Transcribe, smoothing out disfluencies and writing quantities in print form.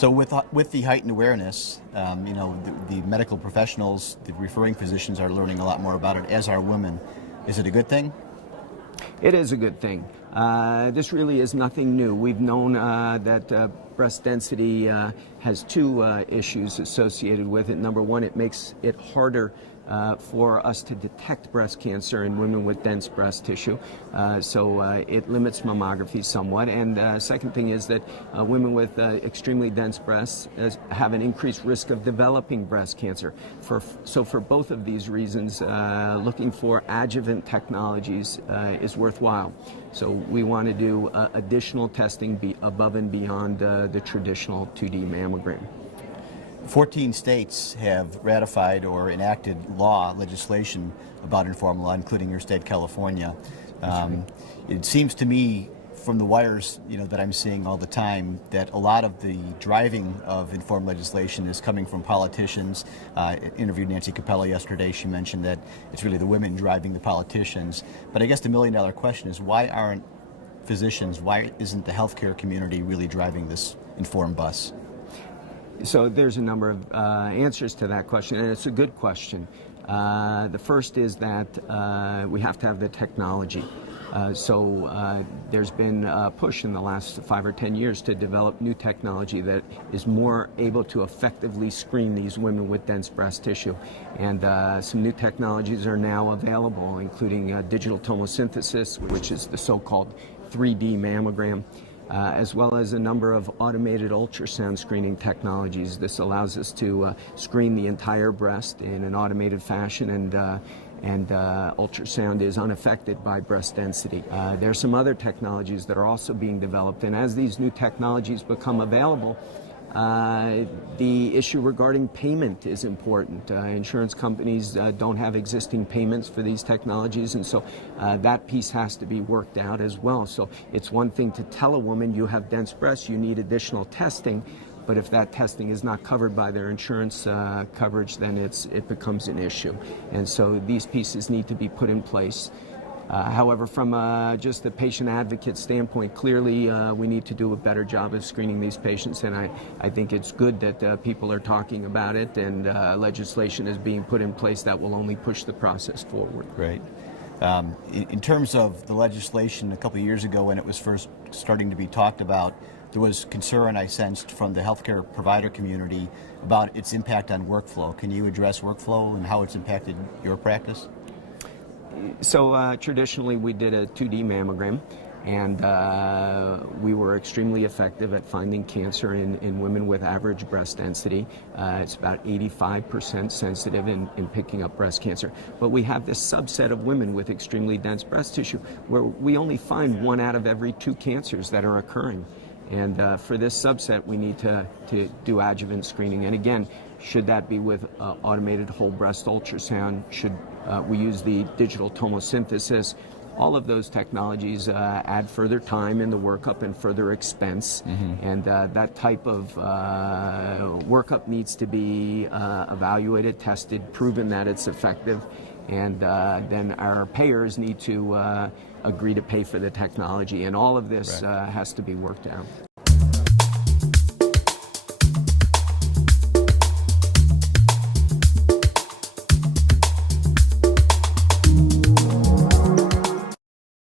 So with the heightened awareness, the medical professionals, the referring physicians are learning a lot more about it, as are women. Is it a good thing? It is a good thing. This really is nothing new. We've known that breast density has two issues associated with it. Number one, it makes it harder for us to detect breast cancer in women with dense breast tissue, so it limits mammography somewhat. And second thing is that women with extremely dense breasts have an increased risk of developing breast cancer. So for both of these reasons, looking for adjuvant technologies is worthwhile. So we want to do additional testing above and beyond the traditional 2D mammogram. 14 states have ratified or enacted legislation about informed law, including your state, California. It seems to me, from the wires that I'm seeing all the time, that a lot of the driving of informed legislation is coming from politicians. Interviewed Nancy Capella yesterday. She mentioned that it's really the women driving the politicians. But I guess the million-dollar question is, why aren't physicians, why isn't the healthcare community really driving this informed bus? So there's a number of answers to that question, and it's a good question. The first is that we have to have the technology. There's been a push in the last 5 or 10 years to develop new technology that is more able to effectively screen these women with dense breast tissue. And some new technologies are now available, including digital tomosynthesis, which is the so-called 3D mammogram, as well as a number of automated ultrasound screening technologies. This allows us to screen the entire breast in an automated fashion, and ultrasound is unaffected by breast density. There are some other technologies that are also being developed, and as these new technologies become available, the issue regarding payment is important. Insurance companies don't have existing payments for these technologies, and so that piece has to be worked out as well. So it's one thing to tell a woman you have dense breasts, you need additional testing, but if that testing is not covered by their insurance coverage, then it becomes an issue. And so these pieces need to be put in place. However, from just the patient advocate standpoint, clearly we need to do a better job of screening these patients, and I think it's good that people are talking about it, and legislation is being put in place that will only push the process forward. Great. In terms of the legislation, a couple of years ago when it was first starting to be talked about, there was concern I sensed from the healthcare provider community about its impact on workflow. Can you address workflow and how it's impacted your practice? So traditionally we did a 2D mammogram, and we were extremely effective at finding cancer in women with average breast density. It's about 85% sensitive in picking up breast cancer. But we have this subset of women with extremely dense breast tissue where we only find 1 out of every 2 cancers that are occurring. And for this subset, we need to do adjuvant screening. And again, should that be with automated whole breast ultrasound? Should we use the digital tomosynthesis? All of those technologies add further time in the workup and further expense. Mm-hmm. And that type of workup needs to be evaluated, tested, proven that it's effective. And then our payers need to agree to pay for the technology, and all of this has to be worked out.